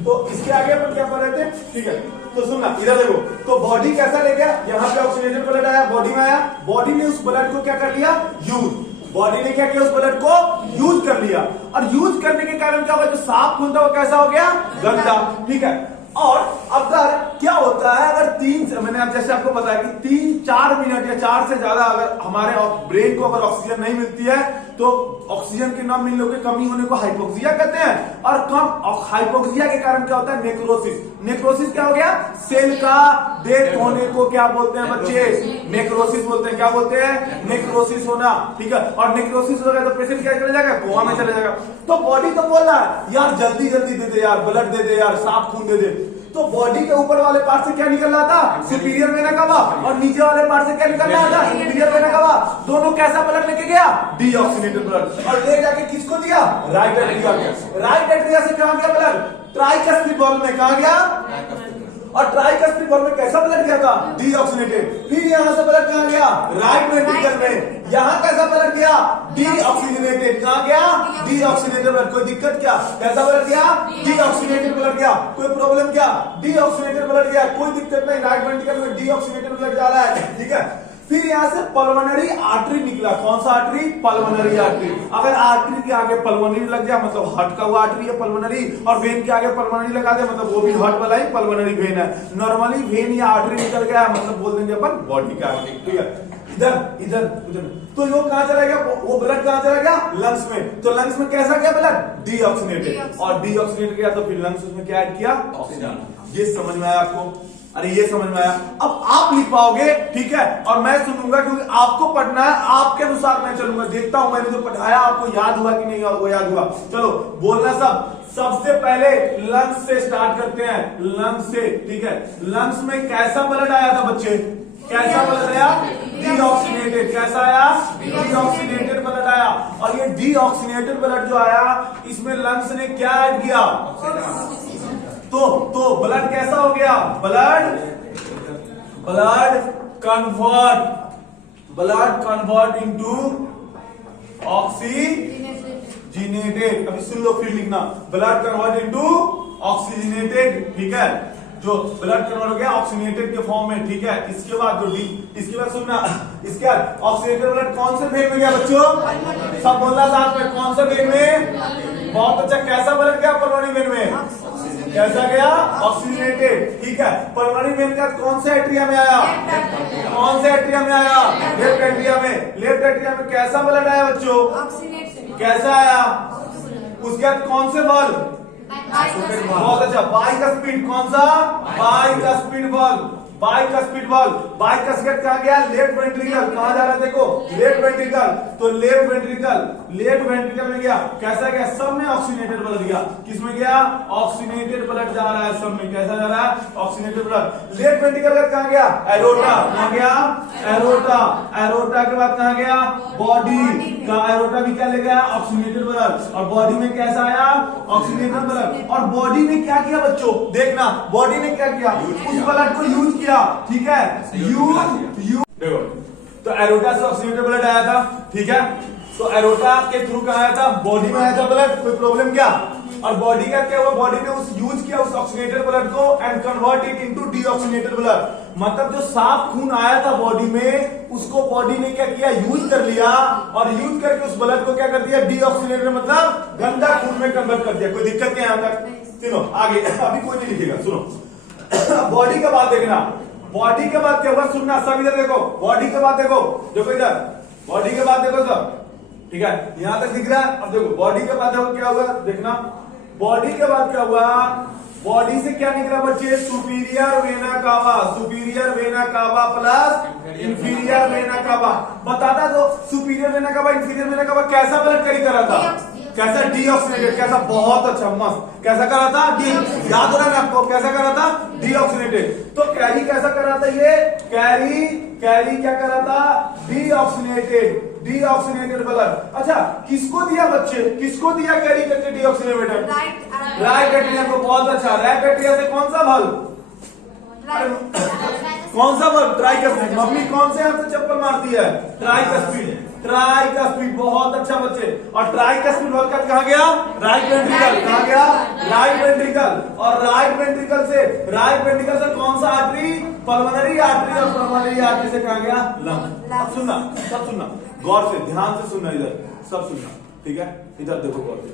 तो इसके आगे अपन क्या कर रहे थे, ठीक है। तो सुनना, इधर देखो, तो बॉडी कैसा ले गया, यहाँ पे ऑक्सीडेटेड ब्लड आया, बॉडी में आया, बॉडी ने उस ब्लड को क्या कर लिया, यूज। बॉडी ने क्या किया, उस ब्लड को यूज कर लिया। और यूज करने के कारण क्या हुआ, जो साफ खून था वो कैसा हो गया, गंदा, ठीक है। और अगर क्या होता है, अगर 3 से, मैंने जैसे आपको बताया कि 3-4 मिनट या 4 से ज्यादा अगर हमारे ब्रेन को अगर ऑक्सीजन नहीं मिलती है तो ऑक्सीजन के न मिलने की कमी होने को हाइपोक्सिया कहते हैं। और कम हाइपोक्सिया के कारण क्या होता है? नेक्रोसिस। नेक्रोसिस क्या हो गया? सेल का डेथ होने को क्या बोलते हैं बच्चे? नेक्रोसिस बोलते हैं। क्या बोलते हैं? नेक्रोसिस होना। ठीक है, और नेक्रोसिस हो गया तो पेशेंट क्या चले जाएगा? कोमा में चले जाएगा। तो बॉडी तो बोल रहा है यार जल्दी जल्दी दे दे यार, ब्लड दे दे यार, साफ खून दे दे। तो बॉडी के ऊपर वाले पार्ट से क्या निकल रहा था? Superior vena cava. और नीचे वाले पार्ट से क्या निकल रहा था? इंफीरियर वेना कावा। दोनों कैसा ब्लड लेके गया? Deoxygenated blood. और ले जाके किसको दिया? राइट एट्रिया को। राइट एट्रिया से कहां गया ब्लड? ट्राइकस्पिड वॉल्व में। कहां गया? और ट्राइकस्पिड वॉल्व में कैसा ब्लड गया था? डीऑक्सीनेटेड। फिर यहां से ब्लड कहां गया? राइट वेंट्रिकल में। यहां कैसा ब्लड गया? डीऑक्सीजनेटेड। कहां गया? Deoxygenated blood. कोई दिक्कत क्या? कैसा ब्लड गया? डीऑक्सीनेटेड ब्लड गया। कोई प्रॉब्लम क्या? डीऑक्सीनेटेड ब्लड गया, कोई दिक्कत नहीं। राइट वेंट्रिकल में डीऑक्सीनेटेड ब्लड जा रहा है। ठीक है, फिर यहां से पल्मोनरी आर्टरी निकला। कौन सा आर्टरी? Pulmonary artery. अगर आर्टरी के आगे पल्मोनरी लग जाए मतलब हार्ट का वो आर्टरी है पल्मोनरी, और वेन के आगे पल्मोनरी लगा दे मतलब वो भी हार्ट वाला ही पल्मोनरी वेन है। नॉर्मली वेन या आर्टरी निकल गया मतलब बोल देंगे अपन बॉडी का आर्टरी। ठीक है, इधर इधर उधर। तो यो कहां चला गया? वो ब्लड कहां चला गया? लंग्स में। तो लंग्स में कैसा गया ब्लड? डीऑक्सीनेटेड। और डीऑक्सीनेटेड गया तो फिर लंग्स में क्या ऐड किया? ऑक्सीजन। ये समझ में आया आपको? अरे ये समझ में आया। अब आप लिख पाओगे, ठीक है, और मैं सुनूंगा क्योंकि आपको पढ़ना है, आपके अनुसार मैं चलूंगा। देखता हूं मैंने जो पढ़ाया आपको याद हुआ कि नहीं वो याद हुआ। चलो बोलना सब। सबसे पहले लंग्स से स्टार्ट करते हैं। लंग्स से, ठीक है। लंग्स में कैसा ब्लड आया था बच्चे? कैसा ब्लड आया? डीऑक्सीनेटेड। कैसा आया? डीऑक्सीनेटेड ब्लड आया। और ये डीऑक्सीनेटेड ब्लड जो आया इसमें लंग्स ने क्या ऐड किया? तो ब्लड कैसा हो गया? Blood convert into oxygenated. अभी सुन लो फिर लिखना। Blood convert into oxygenated. ठीक है, जो ब्लड कन्वर्ट हो गया ऑक्सीजनेटेड के फॉर्म में। ठीक है, इसके बाद इसके बाद सुनना, इसके बाद ऑक्सीजनेटेड ब्लड कौन से वेन में गया बच्चों? सब बोलना साथ में। कौन से वेन में? बहुत अच्छा। कैसा ब्लड गया पल्मोनरी वेन में? कैसा गया? ऑक्सीजनेटेड। ठीक है, पल्मोनरी वेन का कौन से एट्रिया में आया? कौन से एट्रिया में आया? लेफ्ट एट्रिया में। लेफ्ट एट्रिया में कैसा ब्लड आया बच्चों? कैसा आया? उसके बाद कौन से बल? बहुत अच्छा। बाइकस्पिड। कौन सा? बाइकस्पिड बल। बाइकस्पिड बल। बाइकस्पिड कहां गया? Left ventricle. कहां जा रहा है देखो? Left ventricle. तो लेफ्ट वेंट्रिकल में गया। कैसा गया? सब में ऑक्सीजनेटेड ब्लड गया। किसमें गया? ऑक्सीजनेटेड ब्लड जा रहा है सब में। कैसा जा रहा है? Oxygenated blood. लेफ्ट वेंट्रिकल का कहां गया? एरोटा। कहां गया? एरोटा। एरोटा के बाद कहां गया? बॉडी का। एरोटा भी क्या ले गया? Oxygenated blood. और बॉडी में कैसा आया? Oxygenated blood. और बॉडी ने क्या किया बच्चों? देखना, बॉडी ने क्या किया? उस ब्लड को यूज किया। ठीक है, यूज देखो। तो एरोटा से ऑक्सीजनेटेड ब्लड आया था। ठीक है, तो एरोटा के थ्रू कहां आया था? बॉडी में आया था ब्लड। कोई प्रॉब्लम क्या? और बॉडी का क्या हुआ? बॉडी ने उस यूज किया उस ऑक्सीजनेटेड ब्लड को and convert it into deoxygenated blood. मतलब जो साफ खून आया था बॉडी में उसको बॉडी ने क्या किया? यूज कर लिया। और यूज करके उस ब्लड को क्या कर दिया? डीऑक्सीजनेटेड मतलब गंदा खून में कन्वर्ट कर दिया। कोई दिक्कत क्या? यहां तक सुनो, आगे अभी कोई नहीं लिखेगा। सुनो, बॉडी का बात देखना। बॉडी के बाद क्या हुआ? सुनना सब, इधर देखो। बॉडी के बाद देखो, देखो इधर। बॉडी के बाद देखो सब। ठीक है, यहां तक दिख रहा है? अब देखो बॉडी के बाद देखो क्या हुआ, देखना। बॉडी के बाद क्या हुआ? बॉडी से क्या निकला बच्चे? सुपीरियर वेना कावा। सुपीरियर वेना कावा प्लस इंफीरियर वेना कावा। बताता तो superior vena cava inferior vena कावा कैसा ब्लड कैरी कर रहा था? कैसा? डीऑक्सीनेटेड। कैसा? बहुत अच्छा, मस्त। कैसा कर रहा था? डी। याद हो रहा है आपको? कैसा कर रहा था? डीऑक्सीनेटेड। तो कैरी कैसा कर रहा था? ये कैरी क्या कर रहा था? Deoxygenated blood. अच्छा, किसको दिया बच्चे? किसको दिया कैरी करके डीऑक्सीनेटेड? राइट एट्रिया को। बहुत अच्छा। राइट एट्रिया से कौन सा बल? कौन सा बल? ट्राइकस्पिड। मम्मी कौन से हाथ से चप्पल मारती है? ट्राइकस्पिड। ट्राइकस्पिड। बहुत अच्छा बच्चे। और ट्राइकस्पिड बल का कहां गया? Right ventricle. कहां गया? Right ventricle. और राइट वेंट्रिकल से कौन सा आर्टरी? Pulmonary artery. और पल्मोनरी आर्टरी से कहां गया? लंग। अब सुनना, सब सुनना गौर से, ध्यान से सुनना, इधर सब सुनना। ठीक है, इधर देखो गौर से।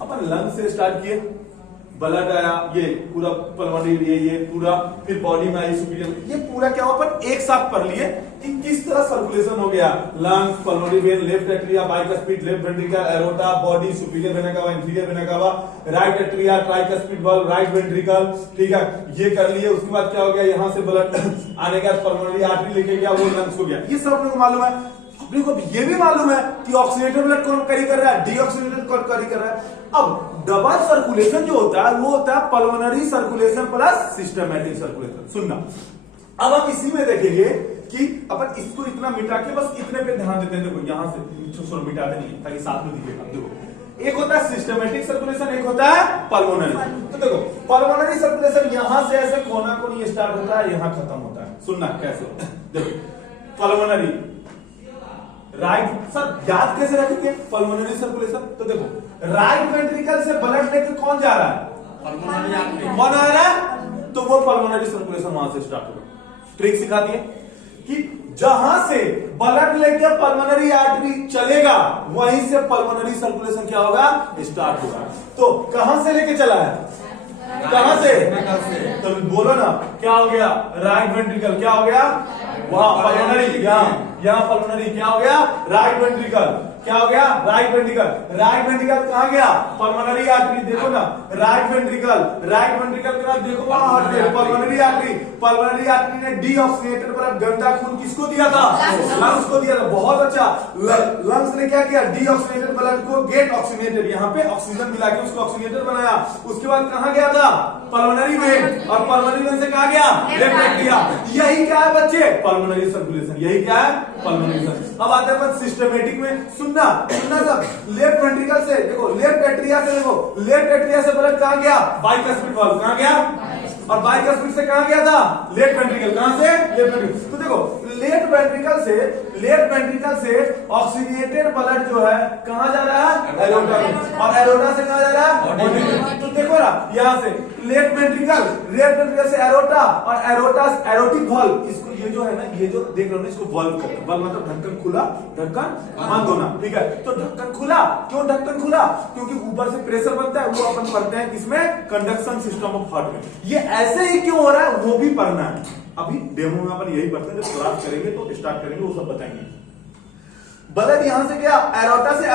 अपन लंग से स्टार्ट किए। ब्लड आया, ये पूरा पल्मोनरी, ये पूरा, फिर बॉडी में आई सुपीरियर, ये पूरा क्या हुआ अपन एक साथ पढ़ लिए कि किस तरह सर्कुलेशन हो गया। Lungs, pulmonary vein, left atria, bicuspid, left ventricle, aorta, body, superior vena cava, inferior vena कावा, right atria, tricuspid valve, right ventricle, ठीक है, ये कर लिए। उसके बाद क्या हो गया, यहां से ब्लड आने के बाद पल्मोनरी आर्टरी लेके गया, वो लंग्स हो गया। ये सब अपने को मालूम है। अपने को ये भी मालूम है कि ऑक्सीडेटेड ब्लड कौन कैरी कर रहा है, डीऑक्सीडेटेड कौन कैरी कर रहा है। अब डबल सर्कुलेशन जो होता है वो होता है pulmonary circulation plus systematic circulation. सुनना, अब हम इसी में देखेंगे कि अपन इसको इतना मिटा के बस इतने पे ध्यान देते हैं। देखो यहां से मिटाते नहीं ताकि साथ में दिखेगा। देखो एक होता है सिस्टमैटिक सर्कुलेशन, एक होता है पल्मोनरी। तो देखो पल्मोनरी सर्कुलेशन यहां से ऐसे कोना कोनी स्टार्ट होता है, यहां खत्म होता है। सुनना कैसे, देखो पल्मोनरी राइट, सर याद कैसे रखेंगे पल्मोनरी सर्कुलेशन। तो देखो राइट वेंट्रिकल से ब्लड लेके कौन जा रहा है, कौन आ रहा है, तो वो पल्मोनरी सर्कुलेशन वहां से स्टार्ट होगा। ट्रिक सिखाती है कि जहां से ब्लड लेके पल्मोनरी आर्टरी चलेगा वहीं से पल्मोनरी सर्कुलेशन क्या होगा, स्टार्ट होगा। तो कहां से लेके चला है, कहां से, तो बोलो ना क्या हो गया, राइट वेंट्रिकल, क्या हो गया वहां पल्मोनरी, यहाँ पल्मोनरी क्या हो गया, राइट वेंट्रिकल, क्या हो गया, राइट वेंट्रिकल। राइट वेंट्रिकल कहां गया, पल्मोनरी आर्टरी, देखो ना राइट वेंट्रिकल, राइट वेंट्रिकल के बाद देखो वहां हट गया पल्मोनरी आर्टरी। पल्मोनरी आर्टरी ने डीऑक्सीनेटेड ब्लड, गंदा खून किसको दिया था, लंग्स को दिया था। बहुत अच्छा, लंग्स ने क्या किया, डीऑक्सीनेटेड ब्लड को गेट ऑक्सीनेटेड, यहाँ पे ऑक्सीजन मिला के उसको ऑक्सीनेटेड बनाया। उसके बाद कहां गया था, पल्मोनरी वेन, और पल्मोनरी वेन से कहा गया, लेफ्ट एट्रिया। यही क्या है बच्चे, पल्मोनरी सर्कुलेशन, यही क्या है पल्मोनरी सर्कुलेशन। अब आते हैं सिस्टमैटिक में। सुनना सब, लेफ्ट वेंट्रिकल से देखो, लेफ्ट एट्रिया से देखो, लेफ्ट एट्रिया से ब्लड कहां गया, बाइकस्पिड वाल्व, कहां गया, और बाइकस्पिड से कहां गया था, लेफ्ट वेंट्रिकल, कहां से, लेफ्ट वेंट्रिकल। तो देखो लेफ्ट वेंट्रिकल से ऑक्सीजनेटेड ब्लड जो है कहां जा रहा है, एरोटा में, और एरोटा से कहां जा रहा है, बॉडी में। तो देखो ना यहां से लेफ्ट वेंट्रिकल से एरोटा, और एरोटा एरोटिक वाल्व, इसको ये जो है ना, ये जो देख रहे हो ना, इसको वाल्व कहते हैं। वाल्व मतलब ढक्कन खुला, ढक्कन बंद होना, ठीक है। तो ढक्कन खुला, क्यों ढक्कन खुला, क्योंकि ऊपर से प्रेशर बनता है, वो अपन पढ़ते हैं किसमें, कंडक्शन सिस्टम ऑफ हार्ट में। ये ऐसे ही क्यों हो रहा है वो भी पढ़ना है। अभी डेमो में अपन यही पढ़ते हैं, जब क्लास करेंगे तो स्टार्ट करेंगे वो सब बताएंगे। ब्लड यहां से गया एरोटा से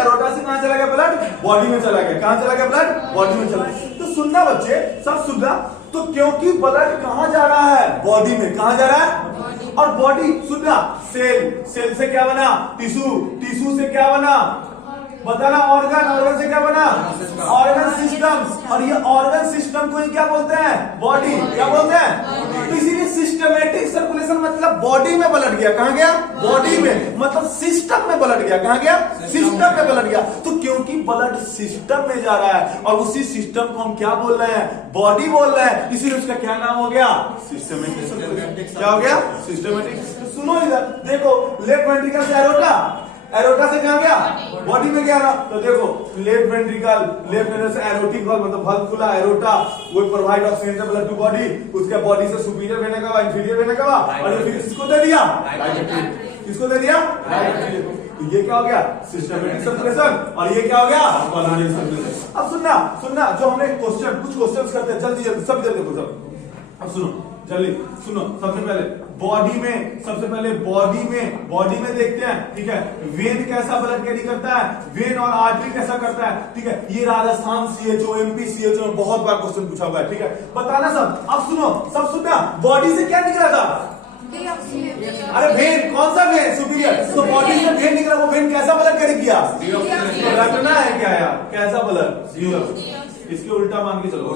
कहां चला गया, ब्लड बॉडी में चला गया, कहां चला गया, ब्लड बॉडी में चला गया। तो सुनना बच्चे, सब सुनना, तो क्योंकि ब्लड कहां जा रहा है, बॉडी में, कहां जा रहा है, और बॉडी सुनना, सेल से क्या बना, टिश्यू से क्या बना, बताना, ऑर्गन से क्या बना, ऑर्गन सिस्टम, और ये ऑर्गन सिस्टम को ही क्या बोलते हैं, बॉडी, क्या बोलते हैं। तो इसीलिए सिस्टमैटिक सर्कुलेशन मतलब बॉडी में ब्लड गया, कहां गया, बॉडी में, मतलब सिस्टम में ब्लड गया, कहां गया, सिस्टम में ब्लड गया। तो क्योंकि ब्लड सिस्टम में जा रहा है और उसी सिस्टम को हम क्या बोल रहे हैं, बॉडी बोल रहे हैं, इसीलिए उसका क्या नाम हो गया, सिस्टमैटिक सर्कुलेशन। क्या हो गया, सिस्टमैटिक। सुनो इधर देखो, लेफ्ट वेंट्रिकल से एरोटा से कहां गया, बॉडी में गया ना। तो देखो लेफ्ट वेंट्रिकल से एरोटिक वाल्व, मतलब वाल्व खुला, एरोटा वो provide oxygen blood to body, उसके बॉडी से superior vena cava, inferior vena cava, और ये फिर किसको दे दिया, किसको दे दिया, तो ये क्या हो गया, सिस्टमैटिक सर्कुलेशन, और ये क्या हो गया, पल्मोनरी सर्कुलेशन। अब सुनना जो हमने कुछ क्वेश्चंस करते हैं, जल्दी सब जल्दी देखो सब। अब जल्दी सुनो, सबसे पहले बॉडी में देखते हैं, ठीक है, वेन कैसा ब्लड कैरी करता है, वेन और आर्टरी कैसा करता है, ठीक है। ये राजस्थान CHO, MP CHO में बहुत बार क्वेश्चन पूछा हुआ है, ठीक है, बताना सब। अब सुनो, सब सुनना, बॉडी से क्या निकला था, अरे वेन, कौन सा वेन, सुपीरियर। तो बॉडी से वेन निकला, वो वेन कैसा ब्लड कैरी किया, रटना है क्या यार, कैसा ब्लड, इसके उल्टा मान के चलो,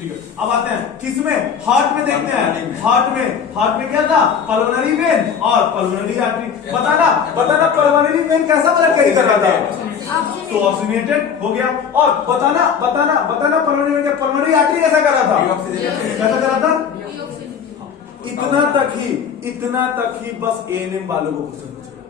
ठीक है। अब आते हैं किसमें, हार्ट में देखते हैं। हार्ट में क्या था, पल्मोनरी वेन और पल्मोनरी आर्टरी। बताना पल्मोनरी वेन कैसा ब्लड कैरी कर रहा था, तो ऑक्सीजनेटेड हो गया। और बताना पल्मोनरी वेन, पल्मोनरी आर्टरी कैसा कर रहा था, कैसा कर रहा था, इतना तक ही बस ANM वालों को क्वेश्चन पूछेगा।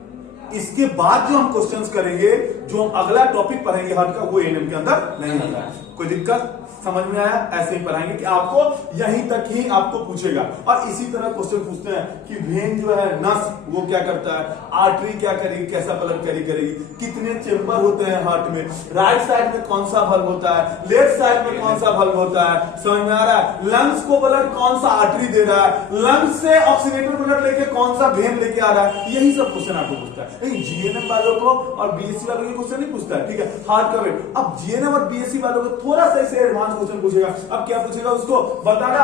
इसके बाद जो हम क्वेश्चंस करेंगे जो हम अगला टॉपिक पढ़ेंगे हार्ट का वो एएनएम के अंदर नहीं आता है। कोई दिक्कत? समझ में आया? ऐसे ही पढ़ाएंगे कि आपको यहीं तक ही आपको पूछेगा। और इसी तरह क्वेश्चन पूछते हैं कि वेन जो है नस वो क्या करता है, आर्टरी क्या करेगी, कैसा ब्लड कैरी करेगी, कितने चेंबर होते हैं हार्ट में, राइट साइड में कौन सा valve होता है, लेफ्ट साइड में कौन सा valve होता है, समझ में आ रहा है? लंग्स को ब्लड कौन सा आर्टरी दे रहा है, लंग्स से ऑक्सीनेटेड ब्लड लेके कौन सा वेन लेके आ रहा है, यही सब क्वेश्चन आपको पूछता है। लेकिन जीएनएम वालों को और बीएससी वालों को क्वेश्चन नहीं पूछता है, ठीक है, हार्ट का वेट। अब जीएनएम और बीएससी वालों को थोड़ा सा इसे एडवांस क्वेश्चन पूछेगा। अब क्या पूछेगा उसको, बताना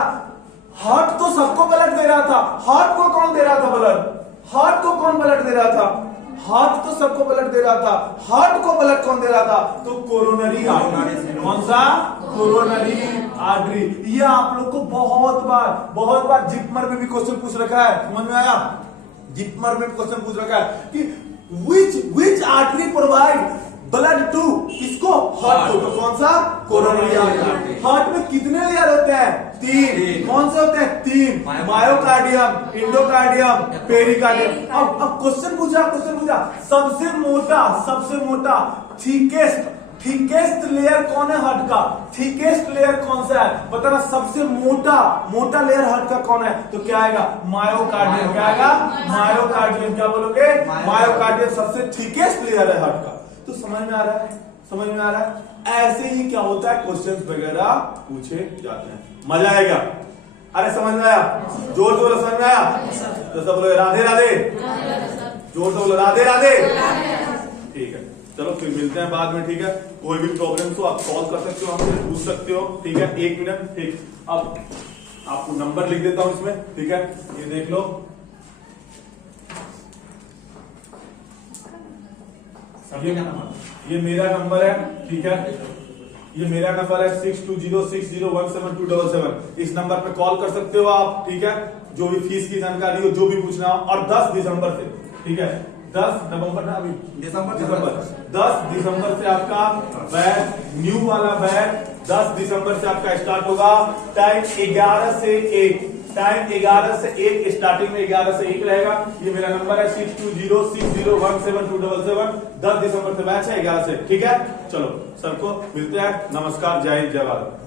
हार्ट तो सबको ब्लड दे रहा था, हार्ट को कौन दे रहा था ब्लड, हार्ट को कौन ब्लड दे रहा था, हार्ट तो सबको ब्लड दे रहा था, हार्ट को ब्लड कौन दे रहा था, तो कोरोनरी आर्टरी। कौन सा? Coronary artery. ये आप लोग को बहुत बार जिपमर में भी क्वेश्चन पूछ रखा है, समझ में आया? जिपमर में क्वेश्चन पूछ रखा है कि which artery provide blood to किसको, हार्ट को, तो कौन सा? Coronary artery. हार्ट में कितने लेयर होते हैं? तीन। कौन से होते हैं? तीन, मायोकार्डियम, इंडोकार्डियम, पेरिकार्डियम। अब क्वेश्चन पूछा सबसे मोटा थिकेस्ट लेयर कौन है हार्ट का, थिकेस्ट लेयर कौन सा है बताना, सबसे मोटा लेयर हार्ट का कौन है, तो क्या आएगा? मायोकार्डियम। क्या आएगा? मायोकार्डियम। क्या बोलोगे? मायोकार्डियम सबसे थिकेस्ट लेयर है हार्ट का। तो समझ में आ रहा है? समझ में आ रहा है? ऐसे ही क्या होता है, क्वेश्चंस वगैरह पूछे जाते हैं। मजा आएगा? अरे समझ में आया? जोर जोर समझ में आया? तो सब बोलो राधे राधे, जोर से बोलो राधे राधे। ठीक है, चलो फिर मिलते हैं बाद में, ठीक है? कोई भी प्रॉब्लम तो आप सॉल्व कर सकते हो, हमसे पूछ सकते हो, ठीक है? 1 मिनट, ठीक। अब आपको नंबर लिख देता हूं इसमें, ठीक है? ये देख लो, ये मेरा नंबर है, ठीक है? ये मेरा नंबर है 6206017277। इस नंबर पे कॉल कर सकते हो आप, ठीक है? जो भी फीस की जानकारी हो, जो भी पूछना हो। और 10 दिसंबर से, ठीक है, 10 नवंबर ना, अभी दिसंबर 10 दिसंबर से आपका बैच, न्यू वाला बैच 10 दिसंबर से आपका स्टार्ट होगा। टाइम 11 से 1, टाइम 11 से 1, स्टार्टिंग में 11 से 1 रहेगा। ये मेरा नंबर है 6206017277। 10 दिसंबर से बैच है 11 से, ठीक है? चलो सर को मिलते हैं। नमस्कार, जय हिंद, जय भारत।